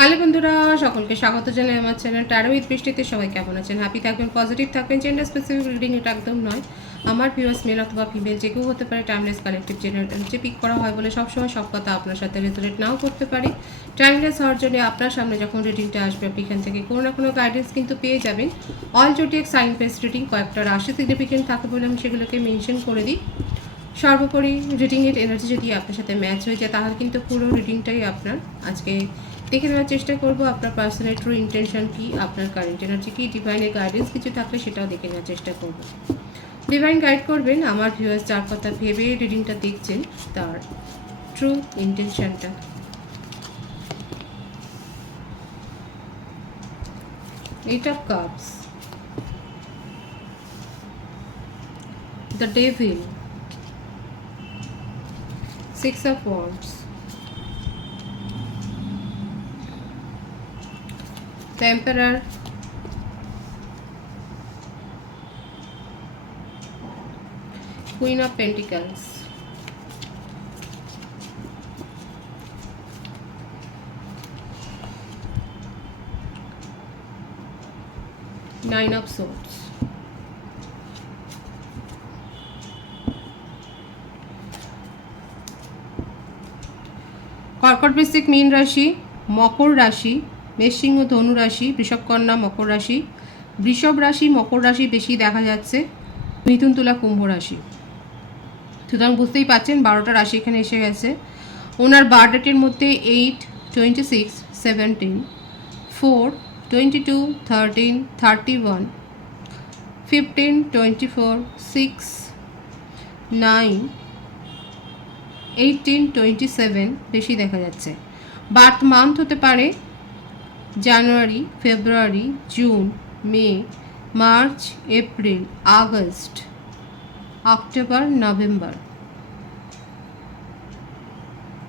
Hello বন্ধুরা, সকলকে স্বাগত জানাই আমার চ্যানেল ট্যারো উইথ বৃষ্টিতে সবাই কেমন আছেন? হ্যাপি থাকবেন পজিটিভ থাকবেন জেন্ডার স্পেসিফিক রিডিং এটা একদম নয়। আমার ভিউয়ার্স মেল অথবা ফিমেল যে কেউ হতে পারে টাইমলেস কালেক্টিভ জেনারেটর যে পিক করা হয় বলে সবসময় সব কথা আপনার সাথে রেজুলেট নাও করতে পারি। টাইমলেস হওয়ার জন্য আপনার সামনে যখন রিডিংটা আসবে, আপনি এখান থেকে কোনো না কোনো গাইডেন্স কিন্তু পেয়ে যাবেন। All zodiac sign base reading কয়েকটা রাশি সিগনিফিকেন্ট থাকে বলে আমি সেগুলোকে মেনশন করে দিই। সর্বোপরি রিডিংয়ের এনার্জি যদি আপনার সাথে ম্যাচ হয়ে যায়, তাহলে কিন্তু পুরো রিডিংটাই আপনার আজকে দেখে নেওয়ার চেষ্টা করব আপনার পার্সোনাল ট্রু ইন্টেনশন কি, আপনার কারেন্ট এনার্জি কি ডিভাইনের গাইডেন্স কিছু থাকলে সেটাও দেখে নেওয়ার চেষ্টা করব। ডিভাইন গাইড করবেন, আমার ভিউয়ার্স যার কথা ভেবে রিডিংটা দেখছেন, তার true ইন্টেনশনটা eight of cups the devil Six of Wands. The Emperor. Queen of Pentacles. Nine of Swords. কর্কট বৃশ্চিক মীন রাশি মকর রাশি মেষসিংহ ধনু রাশি বৃষভকন্যা মকর রাশি। বৃষভ রাশি, মকর রাশি বেশি দেখা যাচ্ছে। মিথুন তুলা কুম্ভ রাশি। সুতরাং বুঝতেই পাচ্ছেন, বারোটা রাশি এখানে এসে গেছে। ওনার বার ডেটের মধ্যে eight twenty six seventeen four twenty two thirteen thirty one fifteen twenty four six nine eighteen twenty seven বেশি দেখা যাচ্ছে। বার্থ মান্থ হতে পারে January, February, June, May, March, April, August, October, November.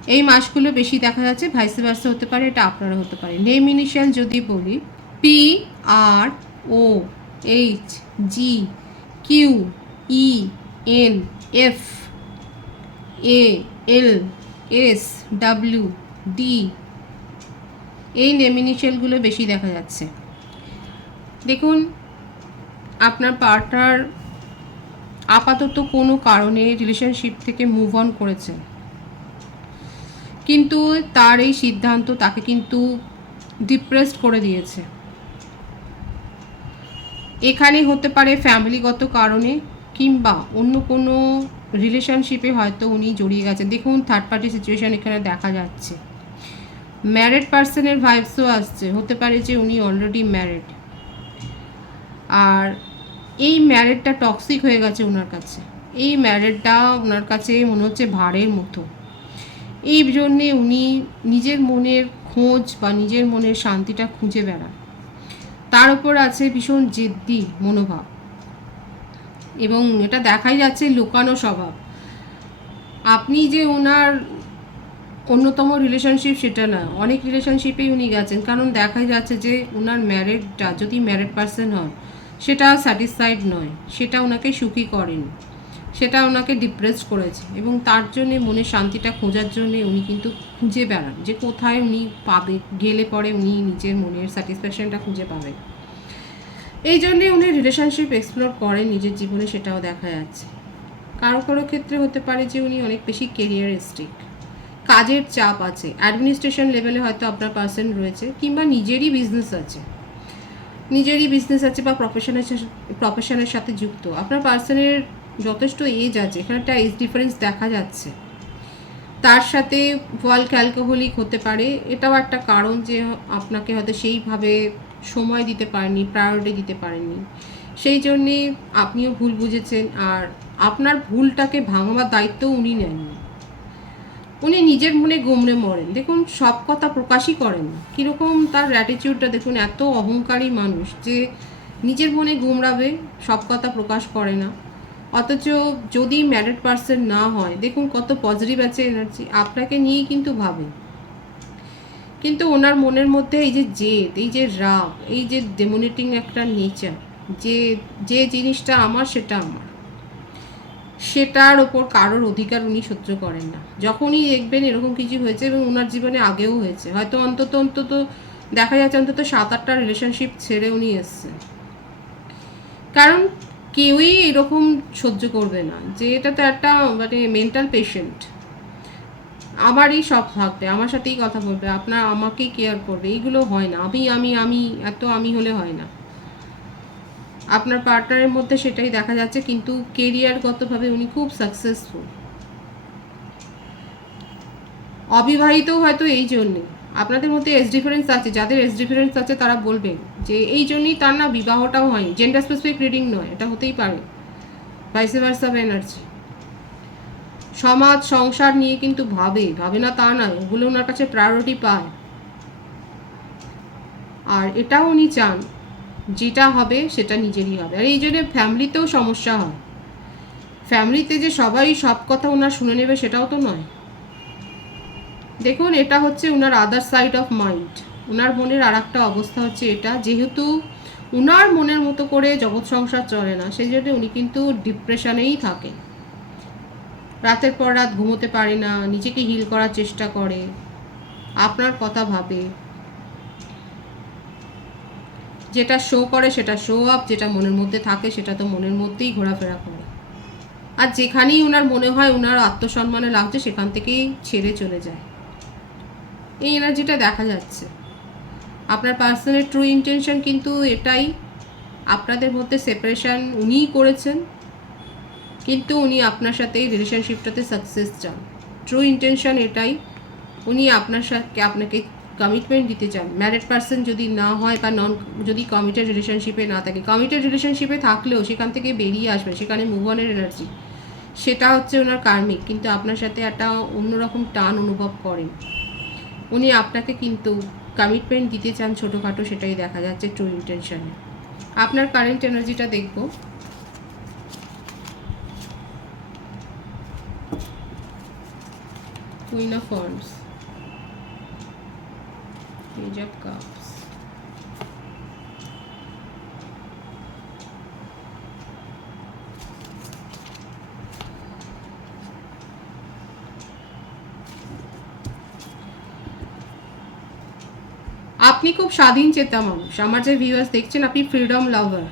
এই মাসগুলো বেশি দেখা যাচ্ছে, ভাইসে ভার্সা হতে পারে, এটা আপনারা হতে পারে। নেম ইনিশিয়াল যদি বলি P R O H G Q E N F A L S W D এই নেম ইনিশিয়ালগুলো বেশি দেখা যাচ্ছে। দেখুন, আপনার পার্টনার আপাতত কোনো কারণে রিলেশনশিপ থেকে মুভ অন করেছে। কিন্তু তার এই সিদ্ধান্ত তাকে কিন্তু ডিপ্রেসড করে দিয়েছে। এখানে হতে পারে ফ্যামিলিগত কারণে কিংবা অন্য কোনো রিলেশনশিপে হয়তো উনি জড়িয়ে গেছেন। দেখুন থার্ড পার্টি সিচুয়েশান এখানে দেখা যাচ্ছে। ম্যারেড পার্সনের ভাইবসও আসছে। হতে পারে যে উনি অলরেডি ম্যারেড আর এই ম্যারেডটা টক্সিক হয়ে গেছে ওনার কাছে। এই ম্যারেডটা ওনার কাছে মনে হচ্ছে ভাড়ের মতো। এই জন্যে উনি নিজের মনের খোঁজ বা নিজের মনের শান্তিটা খুঁজে বেড়ান। তার উপর আছে ভীষণ জেদ্দি মনোভাব। এবং এটা দেখাই যাচ্ছে লুকানো স্বভাব। আপনি যে ওনার অন্যতম রিলেশনশিপ সেটা না। অনেক রিলেশনশিপেই উনি গেছেন। কারণ দেখাই যাচ্ছে যে ওনার ম্যারেডটা যদি ম্যারেড পার্সন হয় সেটা স্যাটিসফাইড নয়। সেটা ওনাকে সুখী করেন। সেটা ওনাকে ডিপ্রেসড করেছে। এবং তার জন্যে মনের শান্তিটা খোঁজার জন্য উনি কিন্তু খুঁজে বেড়ান যে কোথায় উনি পাবে, গেলে পরে উনি নিজের মনের স্যাটিসফ্যাকশনটা খুঁজে পাবেন। এই জন্যে উনি রিলেশনশিপ এক্সপ্লোর করেন নিজের জীবনে, সেটাও দেখা যাচ্ছে। কারও কারও ক্ষেত্রে হতে পারে যে উনি অনেক বেশি কেরিয়ারিস্টিক কাজের চাপ আছে। অ্যাডমিনিস্ট্রেশন লেভেলে হয়তো আপনার পার্সন রয়েছে কিংবা নিজেরই বিজনেস আছে। নিজেরই বিজনেস আছে বা প্রফেশনের প্রফেশনের সাথে যুক্ত। আপনার পার্সনের যথেষ্ট এজ আছে, এখানে একটা এজ ডিফারেন্স দেখা যাচ্ছে। তার সাথে ওয়াল্ক অ্যালকোহলিক হতে পারে, এটাও একটা কারণ যে আপনাকে হয়তো সেইভাবে সময় দিতে পারেনি প্রায়োরিটি দিতে পারেননি। সেই জন্যে আপনিও ভুল বুঝেছেন, আর আপনার ভুলটাকে ভাঙাবার দায়িত্ব উনি নেননি। উনি নিজের মনে গুমড়ে মরেন। দেখুন, সব কথা প্রকাশই করেন কীরকম তার অ্যাটিটিউডটা দেখুন, এত অহংকারী মানুষ যে নিজের মনে গুমড়াবে, সব কথা প্রকাশ করে না। অথচ যদি ম্যারিড পার্সন না হয়, দেখুন কত পজিটিভ আছে এনার্জি আপনাকে নিয়েই কিন্তু ভাবে। কিন্তু ওনার মনের মধ্যে এই যে জেদ, এই যে রাগ, এই যে ডেমোনেটিং একটা নেচার যে যে জিনিসটা আমার, সেটা আমার। সেটার ওপর কারোর অধিকার উনি সহ্য করেন না। যখনই দেখবেন এরকম কিছু হয়েছে এবং ওনার জীবনে আগেও হয়েছে, হয়তো অন্তত অন্তত দেখা যাচ্ছে অন্তত সাত আটটা রিলেশনশিপ ছেড়ে উনি এসছেন। কারণ কেউই এরকম সহ্য করবে না, যে এটা তো একটা মানে মেন্টাল পেশেন্ট আমারই সব থাকবে, আমার সাথেই কথা বলবে, আপনার আমাকেই কেয়ার করবে, এইগুলো হয় না। আমি আমি আমি, এত আমি হলে হয় না। আপনার পার্টনারের মধ্যে সেটাই দেখা যাচ্ছে, কিন্তু কেরিয়ারগতভাবে উনি খুব সাকসেসফুল অবিবাহিত হয়তো এই জন্যে। আপনাদের মধ্যে এজ ডিফারেন্স আছে, যাদের এজ ডিফারেন্স আছে তারা বলবেন যে এই জন্যই তার না বিবাহটাও হয়নি। জেন্ডার স্পেসিফিক রিডিং নয়, এটা হতেই পারে। ভাইসে ভার্সা এনার্জি সমাজ, সংসার নিয়ে কিন্তু ভাবে ভাবে না তা নয়, ওগুলো ওনার কাছে প্রায়োরিটি পায়। আর এটাও উনি চান যেটা হবে সেটা নিজেরই হবে। আর এই জন্য ফ্যামিলিতেও সমস্যা হয়। ফ্যামিলিতে যে সবাই সব কথা ওনার শুনে নেবে সেটাও তো নয়। দেখুন, এটা হচ্ছে ওনার আদার সাইড অফ মাইন্ড ওনার মনের আর একটা অবস্থা হচ্ছে এটা। যেহেতু ওনার মনের মতো করে জগৎ সংসার চলে না, সেই জন্য উনি কিন্তু ডিপ্রেশনেই থাকেন। রাতের পর রাত ঘুমোতে পারে না, নিজেকে হিল করার চেষ্টা করে, আপনার কথা ভাবে। যেটা শো করে, সেটা শো আপ যেটা মনের মধ্যে থাকে, সেটা তো মনের মধ্যেই ঘোরাফেরা করে। আর যেখানেই ওনার মনে হয়, ওনার আত্মসম্মানে লাগছে, সেখান থেকেই ছেড়ে চলে যায়। এই এনার্জিটা দেখা যাচ্ছে। আপনার পার্সনের ট্রু ইন্টেনশন কিন্তু এটাই। আপনাদের মধ্যে সেপারেশন উনিই করেছেন, কিন্তু উনি আপনার সাথে এই রিলেশনশিপটাতে সাকসেস চান। ট্রু ইন্টেনশন এটাই। উনি আপনার সাথে, আপনাকে কমিটমেন্ট দিতে চান ম্যারিড পার্সন যদি না হয় বা নন যদি কমিটেড রিলেশনশিপে না থাকে কমিটেড রিলেশনশিপে থাকলেও সেখান থেকে বেরিয়ে আসবে সেখানে মুভ অনের এনার্জি সেটা হচ্ছে ওনার কার্মিক কিন্তু আপনার সাথে একটা অন্যরকম টান অনুভব করেন। উনি আপনাকে কিন্তু কমিটমেন্ট দিতে চান ছোটোখাটো, সেটাই দেখা যাচ্ছে ট্রু ইন্টেনশনে আপনার কারেন্ট এনার্জিটা দেখব। Queen of Wands. Page of Cups. আপনি খুব স্বাধীন চেতা মানুষ। আমার যে ভিউয়ার্স দেখছেন, আপনি ফ্রিডম লাভার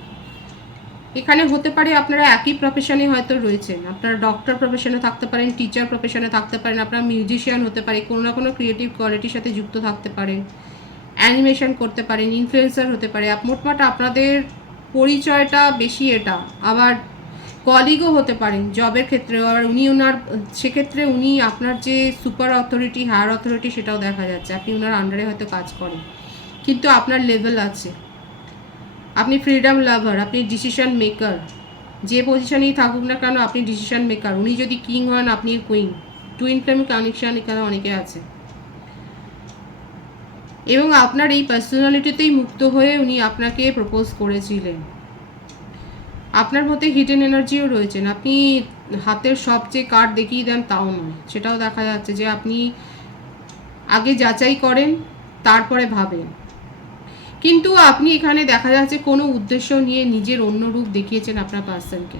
এখানে হতে পারে আপনারা একই প্রফেশনে হয়তো রয়েছেন। আপনারা ডক্টর প্রফেশনে থাকতে পারেন টিচার প্রফেশনে থাকতে পারেন, আপনারা মিউজিশিয়ান হতে পারে, কোনো না কোনো ক্রিয়েটিভ কোয়ালিটির সাথে যুক্ত থাকতে পারেন। অ্যানিমেশন করতে পারেন ইনফ্লুয়েন্সার হতে পারে মোটমাট আপনাদের পরিচয়টা বেশি এটা। আবার কলিগও হতে পারেন জবের ক্ষেত্রে আর উনি ওনার, সেক্ষেত্রে উনি আপনার যে সুপার অথরিটি হায়ার অথরিটি সেটাও দেখা যাচ্ছে। আপনি ওনার আন্ডারে হয়তো কাজ করেন। কিন্তু আপনার লেভেল আছে। আপনি ফ্রিডম লাভার আপনি ডিসিশন মেকার যে পজিশনেই থাকুক না কেন, আপনি ডিসিশন মেকার উনি যদি কিং হন আপনি কুইন টুইন ফ্লেম কানেকশন এখানে অনেকে আছে। এবং আপনার এই পার্সোনালিটিতেই মুক্ত হয়ে উনি আপনাকে প্রপোজ করেছিলেন। আপনার মধ্যে হিডেন এনার্জিও রয়েছেন। আপনি হাতের সবচেয়ে কার্ড দেখিয়ে দেন তাও নয়। সেটাও দেখা যাচ্ছে যে আপনি আগে যাচাই করেন, তারপরে ভাবেন। কিন্তু আপনি এখানে দেখা যাচ্ছে কোনো উদ্দেশ্য নিয়ে নিজের অন্য রূপ দেখিয়েছেন আপনার পার্সনকে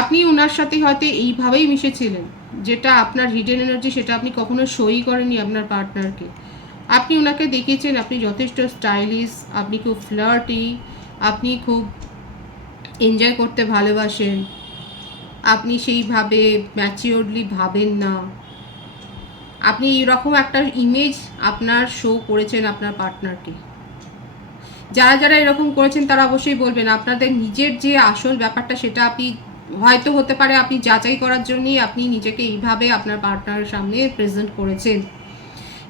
আপনি ওনার সাথে হয়তো এইভাবেই মিশেছিলেন, যেটা আপনার হিডেন এনার্জি সেটা আপনি কখনো সই করেননি আপনার পার্টনারকে আপনি ওনাকে দেখিয়েছেন, আপনি যথেষ্ট স্টাইলিশ, আপনি খুব ফ্লার্টি, আপনি খুব এনজয় করতে ভালোবাসেন। আপনি সেইভাবে ম্যাচিওরলি ভাবেন না। আপনি এরকম একটা ইমেজ আপনার শো করেছেন আপনার পার্টনারকে যারা যারা এরকম করেছেন, তারা অবশ্যই বলবেন, আপনাদের নিজের যে আসল ব্যাপারটা, সেটা আপনি হয়তো হতে পারে আপনি যাচাই করার জন্যই আপনি নিজেকে এইভাবে আপনার পার্টনারের সামনে প্রেজেন্ট করেছেন।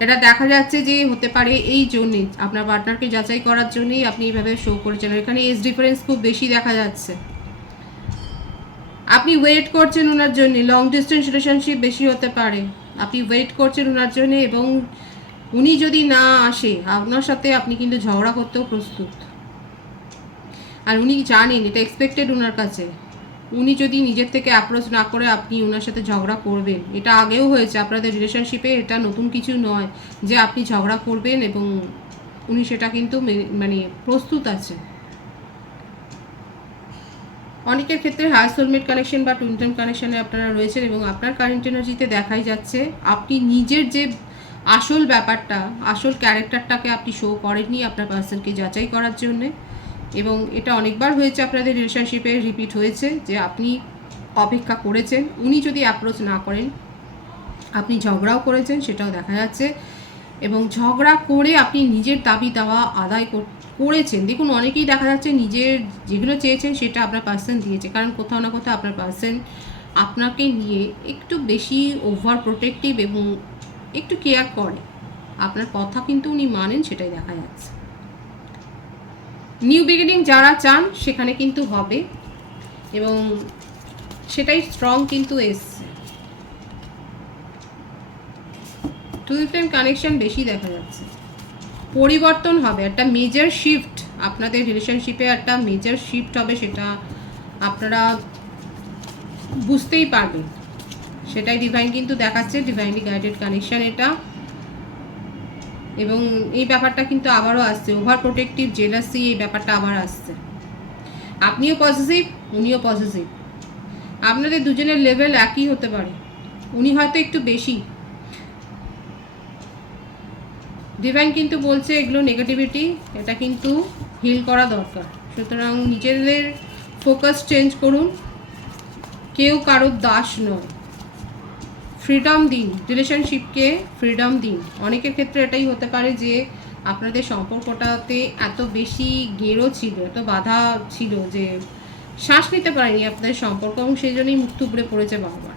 এটা দেখা যাচ্ছে যে হতে পারে এই জন্যে, আপনার পার্টনারকে যাচাই করার জন্যই আপনি এইভাবে শো করেছেন। এখানে এজ ডিফারেন্স খুব বেশি দেখা যাচ্ছে। আপনি ওয়েট করছেন ওনার জন্য লং ডিস্টেন্স রিলেশনশিপ বেশি হতে পারে। আপনি ওয়েট করছেন ওনার জন্য এবং উনি যদি না আসে, আপনার সাথে আপনি কিন্তু ঝগড়া করতেও প্রস্তুত। আর উনি জানেন, এটা এক্সপেক্টেড ওনার কাছে। উনি যদি নিজের থেকে অ্যাপ্রোচ না করে আপনি ওনার সাথে ঝগড়া করবেন, এটা আগেও হয়েছে, আপনাদের রিলেশনশিপে এটা নতুন কিছু নয় যে আপনি ঝগড়া করবেন এবং উনি সেটা কিন্তু মানে প্রস্তুত আছে। অনেকের ক্ষেত্রে হাই সোলমেট কানেকশন বা টুইনটাম কানেকশনে আপনারা রয়েছেন এবং আপনার কারেন্ট এনার্জিতে দেখাই যাচ্ছে, আপনি নিজের যে আসল ব্যাপারটা, আসল ক্যারেক্টারটাকে আপনি শো করেননি আপনার পার্সনকে যাচাই করার জন্যে। এবং এটা অনেকবার হয়েছে আপনাদের রিলেশনশিপে রিপিট হয়েছে যে আপনি অপেক্ষা করেছেন। উনি যদি অ্যাপ্রোচ না করেন, আপনি ঝগড়াও করেছেন, সেটাও দেখা যাচ্ছে। এবং ঝগড়া করে আপনি নিজের দাবি দাওয়া, আদায় করেছেন। দেখুন, অনেকেই দেখা যাচ্ছে নিজের যেগুলো চেয়েছেন, সেটা আপনার পার্সন দিয়েছে। কারণ কোথাও না কোথাও আপনার পার্সন আপনাকে নিয়ে একটু বেশি ওভার প্রোটেক্টিভ এবং একটু কেয়ার করে। আপনার কথা কিন্তু উনি মানেন, সেটাই দেখা যাচ্ছে। নিউ বিগিনিং যারা চান, সেখানে কিন্তু হবে। এবং সেটাই স্ট্রং কিন্তু এসছে। টুইন ফ্লেম কানেকশন বেশি দেখা যাচ্ছে। পরিবর্তন হবে, একটা মেজর শিফট আপনাদের রিলেশনশিপে একটা মেজর শিফট হবে সেটা আপনারা বুঝতেই পারবেন। সেটাই ডিভাইন কিন্তু দেখাচ্ছে ডিভাইনলি গাইডেড কানেকশন এটা। এবং এই ব্যাপারটা কিন্তু আবারও আসছে। ওভার প্রোটেক্টিভ জেলাসি এই ব্যাপারটা আবার আসছে। আপনিও পজিটিভ উনিও পজিটিভ আপনাদের দুজনের লেভেল একই হতে পারে। উনি হয়তো একটু বেশি। ডিভাইন কিন্তু বলছে এগুলো নেগেটিভিটি এটা কিন্তু হিল করা দরকার। সুতরাং নিজেদের ফোকাস চেঞ্জ করুন। কেউ কারোর দাস নয়। ফ্রিডম দিন রিলেশনশিপকে ফ্রিডম দিন। অনেকের ক্ষেত্রে এটাই হতে পারে যে আপনাদের সম্পর্কটাতে এত বেশি গেরো ছিল, এত বাধা ছিল যে শ্বাস নিতে পারেনি আপনাদের সম্পর্ক এবং সেই জন্যই মুখ থুবড়ে পড়েছে বারবার।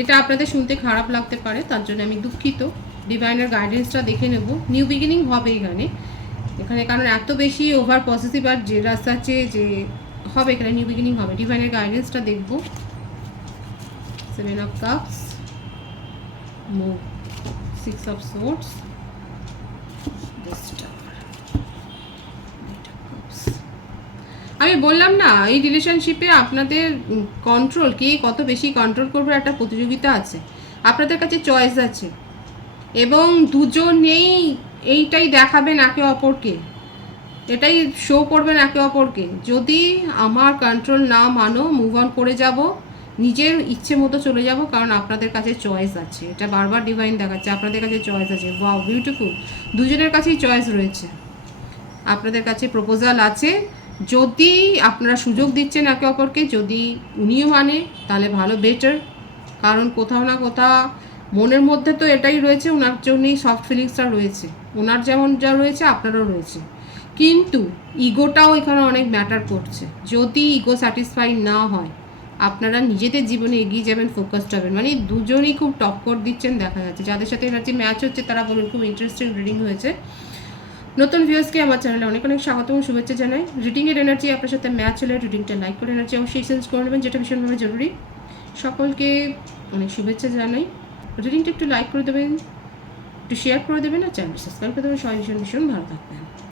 এটা আপনাদের শুনতে খারাপ লাগতে পারে, তার জন্য আমি দুঃখিত। ডিভাইনার গাইডেন্সটা দেখে নেব। নিউ বিগিনিং হবে এখানে। এখানে কারণ এত বেশি ওভার পজিটিভ আর যে রাস্তা আছে যে হবে এখানে নিউ বিগিনিং হবে। ডিভাইনের গাইডেন্সটা দেখব। Seven of cups move six of swords আমি বললাম না, এই রিলেশনশিপে আপনাদের কন্ট্রোল কে কত বেশি কন্ট্রোল করবে একটা প্রতিযোগিতা আছে। আপনাদের কাছে চয়েস আছে। এবং দুজনেই এইটাই দেখাবেন একে অপরকে। এটাই শো করবেন একে অপরকে। যদি আমার কন্ট্রোল না মানো মুভ অন করে যাব। নিজের ইচ্ছে মতো চলে যাব, কারণ আপনাদের কাছে চয়েস আছে। এটা বারবার ডিভাইন দেখাচ্ছে, আপনাদের কাছে চয়েস আছে। ওয়াও বিউটিফুল দুজনের কাছেই চয়েস রয়েছে। আপনাদের কাছে প্রপোজাল আছে। যদি আপনারা সুযোগ দিচ্ছেন একে অপরকে, যদি উনিও মানে তাহলে ভালো বেটার কারণ কোথাও না কোথাও মনের মধ্যে তো এটাই রয়েছে, ওনার জন্যই সফট ফিলিংসটা রয়েছে। ওনার যেমন যা রয়েছে, আপনারও রয়েছে। কিন্তু ইগোটাও এখানে অনেক ম্যাটার করছে। যদি ইগো স্যাটিসফাই না হয় আপনারা নিজেদের জীবনে এগিয়ে যাবেন ফোকাসড হবেন। মানে দুজনই খুব টক্কর দিচ্ছেন দেখা যাচ্ছে। যাদের সাথে এনার্জি ম্যাচ হচ্ছে, তারা বলুন খুব ইন্টারেস্টিং রিডিং হয়েছে। নতুন ভিউসকে আমার চ্যানেলে অনেক অনেক স্বাগত এবং শুভেচ্ছা জানাই। রিডিংয়ের এনার্জি আপনার সাথে ম্যাচ হলে রিডিংটা লাইক করে এনার্জি অবশ্যই সেন্স করে নেবেন, যেটা ভীষণভাবে জরুরি। সকলকে অনেক শুভেচ্ছা জানাই। রিডিংটা একটু লাইক করে দেবেন, একটু শেয়ার করে দেবেন আর চ্যানেল সাবস্ক্রাইব করে দেবেন। সবাই ভীষণ ভীষণ ভালো থাকবেন।